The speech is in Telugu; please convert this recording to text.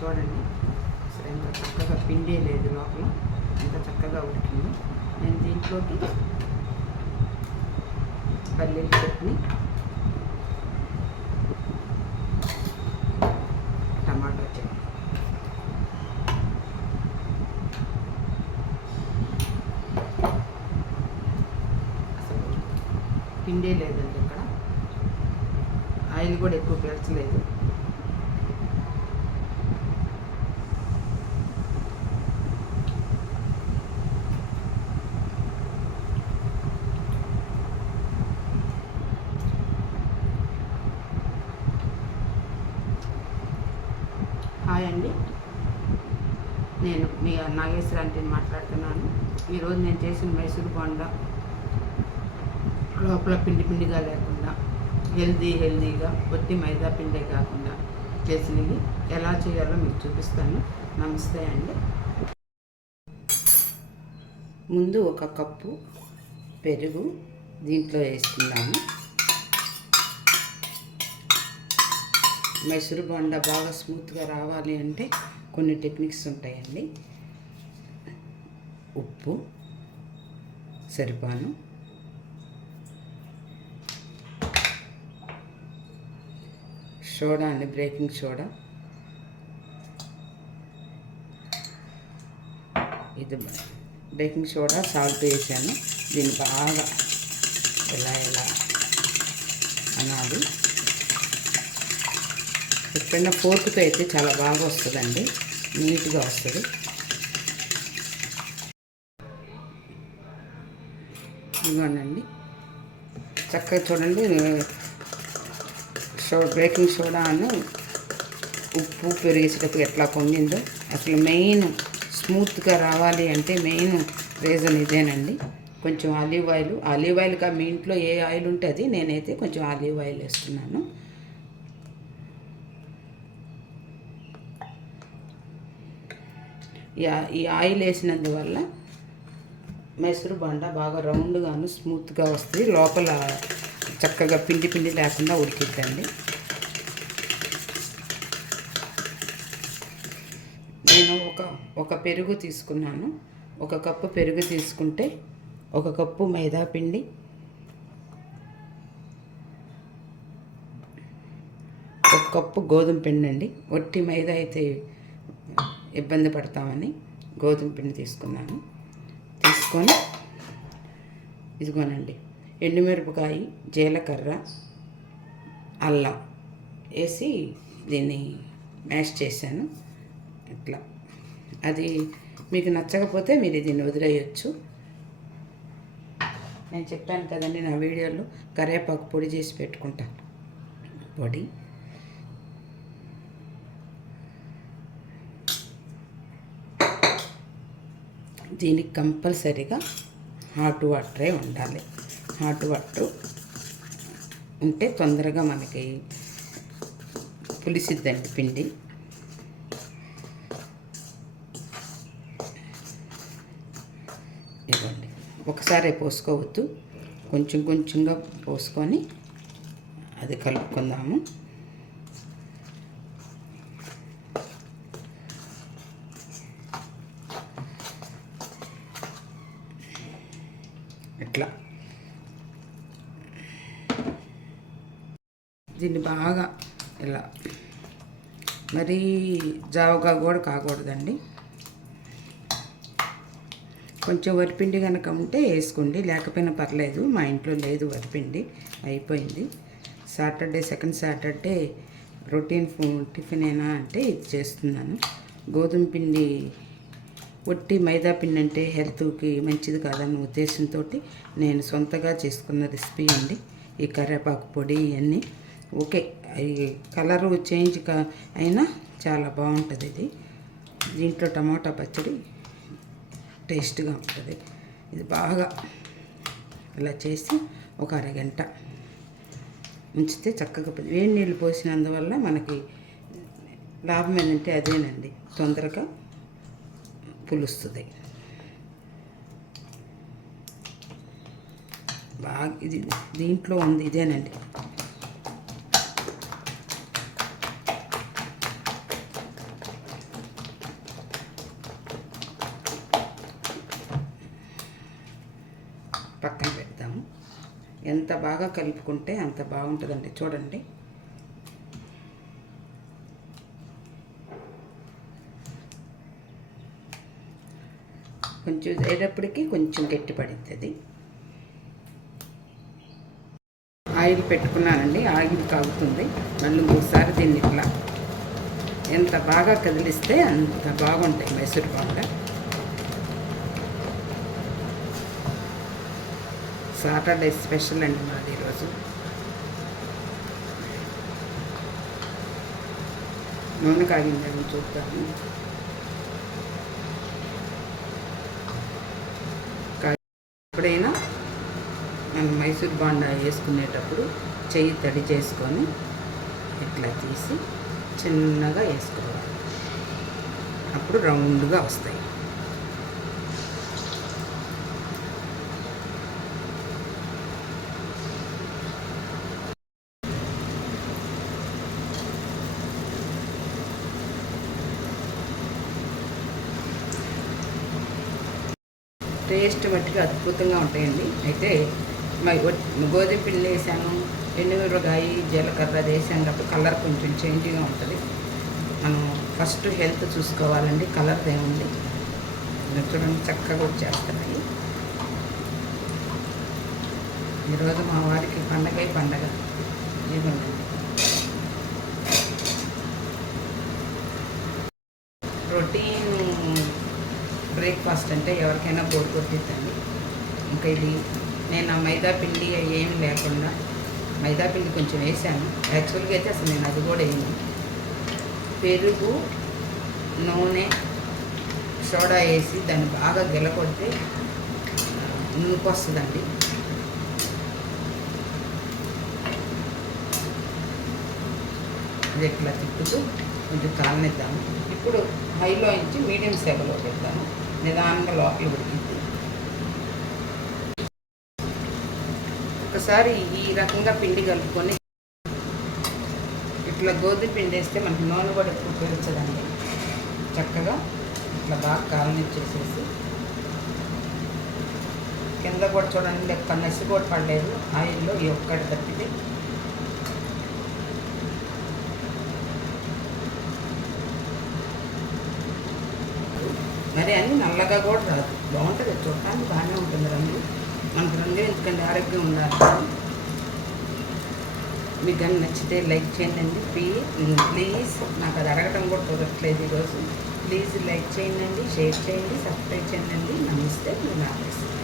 చూడండి అసలు ఎంత చక్కగా పిండి లేదు లోపల, ఎంత చక్కగా ఉడికింది. నేను దీంట్లోకి పల్లీల చట్నీ, టమాటా చట్నీ, అసలు పిండే లేదండి ఇక్కడ, ఆయిల్ కూడా ఎక్కువ పీల్చలేదు. హాయ్ అండి, నేను మీ నాగేశ్వర ఆంటీని మాట్లాడుతున్నాను. ఈరోజు నేను చేసిన మైసూర్ బోండా లోపల పిండి పిండిగా లేకుండా హెల్దీగా ఒట్టి మైదా పిండే కాకుండా చేసినవి ఎలా చేయాలో మీకు చూపిస్తాను. నమస్తే అండి. ముందు 1 కప్పు పెరుగు దీంట్లో వేస్తున్నాము. మైసూర్ బోండా బాగా స్మూత్గా రావాలి అంటే కొన్ని టెక్నిక్స్ ఉంటాయండి. ఉప్పు సరిపాను, సోడా అండి, బేకింగ్ సోడా, ఇది బేకింగ్ సోడా, సాల్ట్ వేసాను. దీన్ని బాగా ఎలా అనాలి. ఎప్పుడైనా ఫోర్క్తో అయితే చాలా బాగా వస్తుందండి, నీట్గా వస్తుంది. ఇదిగోనండి చక్కగా చూడండి, బేకింగ్ సోడాను ఉప్పు పెరిగేసేటప్పుడు ఎట్లా పొంగిందో. అసలు మెయిన్ స్మూత్గా రావాలి అంటే మెయిన్ రీజన్ ఇదేనండి. కొంచెం ఆలివ్ ఆయిల్గా మీ ఇంట్లో ఏ ఆయిల్ ఉంటే అది, నేనైతే కొంచెం ఆలివ్ ఆయిల్ వేస్తున్నాను. ఈ ఆయిల్ వేసినందువల్ల మైసూర్ బోండా బాగా రౌండ్గాను స్మూత్గా వస్తుంది, లోపల చక్కగా పిండి లేకుండా ఉడికిద్దండి. నేను ఒక పెరుగు తీసుకున్నాను. 1 కప్పు పెరుగు తీసుకుంటే 1 కప్పు మైదా పిండి, 1 కప్పు గోధుమ పిండి అండి. ఒట్టి మైదా అయితే ఇబ్బంది పడతామని గోధుమ పిండి తీసుకున్నాను. తీసుకొని ఇదిగోనండి ఎండుమిరపకాయ, జీలకర్ర, అల్లం వేసి దీన్ని మ్యాష్ చేశాను. ఇట్లా అది మీకు నచ్చకపోతే మీరు దీన్ని వదిలేయచ్చు. నేను చెప్పాను కదండి నా వీడియోలో కరివేపాకు పొడి చేసి పెట్టుకుంటాను. పొడి దీనికి కంపల్సరీగా హాట్ వాటరే ఉండాలి. హాట్ వాటర్ ఉంటే తొందరగా మనకి పులిసిద్దండి పిండి. ఇవ్వండి, ఒకసారి పోసుకోవద్దు, కొంచెంగా పోసుకొని అది కలుపుకుందాము. ఇట్లా దీన్ని బాగా ఇలా మరీ జావగా కూడా కాకూడదండి. కొంచెం వరిపిండి కనుక ఉంటే వేసుకోండి, లేకపోయినా పర్లేదు. మా ఇంట్లో లేదు వరిపిండి, అయిపోయింది. సెకండ్ సాటర్డే రొటీన్ టిఫిన్ అయినా అంటే ఇది చేస్తున్నాను. గోధుమ పిండి ఒట్టి మైదా పిండి అంటే హెల్త్కి మంచిది కాదన్న ఉద్దేశంతో నేను సొంతగా చేసుకున్న రెసిపీ అండి. ఈ కరివేపాకు పొడి ఇవన్నీ ఓకే, కలరు చేంజ్ అయినా చాలా బాగుంటుంది ఇది. దీంట్లో టమాటా పచ్చడి టేస్ట్గా ఉంటుంది. ఇది బాగా ఇలా చేసి ఒక అరగంట ఉంచితే చక్కగా వేడి నీళ్ళు పోసినందువల్ల మనకి లాభం ఏంటంటే అదేనండి, తొందరగా పులుస్తుంది. బాగా ఇది దీంట్లో ఉంది ఇదేనండి. ఎంత బాగా కలుపుకుంటే అంత బాగుంటుందండి. చూడండి, కొంచెం అయ్యేటప్పటికి కొంచెం గట్టి పడుతుంది. ఆయిల్ పెట్టుకున్నానండి, ఆయిల్ కాగుతుంది. మళ్ళీ ఇంకోసారి దీన్ని ఇట్లా ఎంత బాగా కదిలిస్తే అంత బాగుంటాయి మైసూర్ బోండా. సాటర్డే స్పెషల్ అండి మాది ఈరోజు. నూనె కాగిందని చూద్దాము. ఎప్పుడైనా మనం మైసూర్ బోండా వేసుకునేటప్పుడు చెయ్యి తడి చేసుకొని ఇట్లా తీసి చిన్నగా వేసుకోవాలి. అప్పుడు రౌండ్గా వస్తాయి. టేస్ట్ మట్టిగా అద్భుతంగా ఉంటాయండి. అయితే గోధుమ పిండి వేసాను, ఎండుమిరపకాయ, జీలకర్ర వేసాను కాబట్టి కలర్ కొంచెం చేంజ్గా ఉంటుంది. మనం ఫస్ట్ హెల్త్ చూసుకోవాలండి. కలర్ ఏముంది చూడండి, చక్కగా వచ్చేస్తున్నాయి. ఈరోజు మా వారికి పండగ ఇవ్వండి. ప్రోటీన్ బ్రేక్ఫాస్ట్ అంటే ఎవరికైనా బోర్ కొట్టిద్దండి. ఇంకా ఇది నేను మైదా పిండి ఏమి లేకుండా, మైదా పిండి కొంచెం వేసాను. యాక్చువల్గా అయితే అసలు నేను అది కూడా వేయను. పెరుగు, నూనె, సోడా వేసి దాన్ని బాగా గెలకొడితే నూనె వస్తుందండి. అది ఇట్లా తిప్పుతూ కొంచెం కాలనిద్దాము. ఇప్పుడు హైలో నుంచి మీడియం సేవలో పెడతాను. నిదానంగా లోపల ఉడికింది. ఒకసారి ఈ రకంగా పిండి కలుపుకొని ఇట్లా గోధుమ పిండి వేస్తే మనకి నూనె కూడా ఎక్కువ పీల్చదండి. చక్కగా ఇట్లా బాగా కాలనిచ్చేసేసి కింద కూడా చూడండి, ఎక్కడ నసి కూడా పడలేదు ఆయిల్లో. ఈ ఒక్కటి తప్పితే మరి అన్నీ నల్లగా కూడా రాదు, బాగుంటుంది. చూడటానికి బాగానే ఉంటుంది రంగు. మనకు రంగు ఎందుకంటే ఆరోగ్యం ఉండాలి. మీకు కానీ నచ్చితే లైక్ చేయండి ప్లీజ్. నాకు అది అడగటం కూడా కుదరట్లేదు ఈరోజు. ప్లీజ్ లైక్ చేయండి, షేర్ చేయండి, సబ్స్క్రైబ్ చేయండి. నమస్తే, నేను ఆపేస్తాను.